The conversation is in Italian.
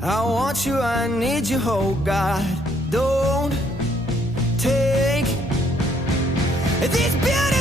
I want you, I need you, oh God. Don't take this beauty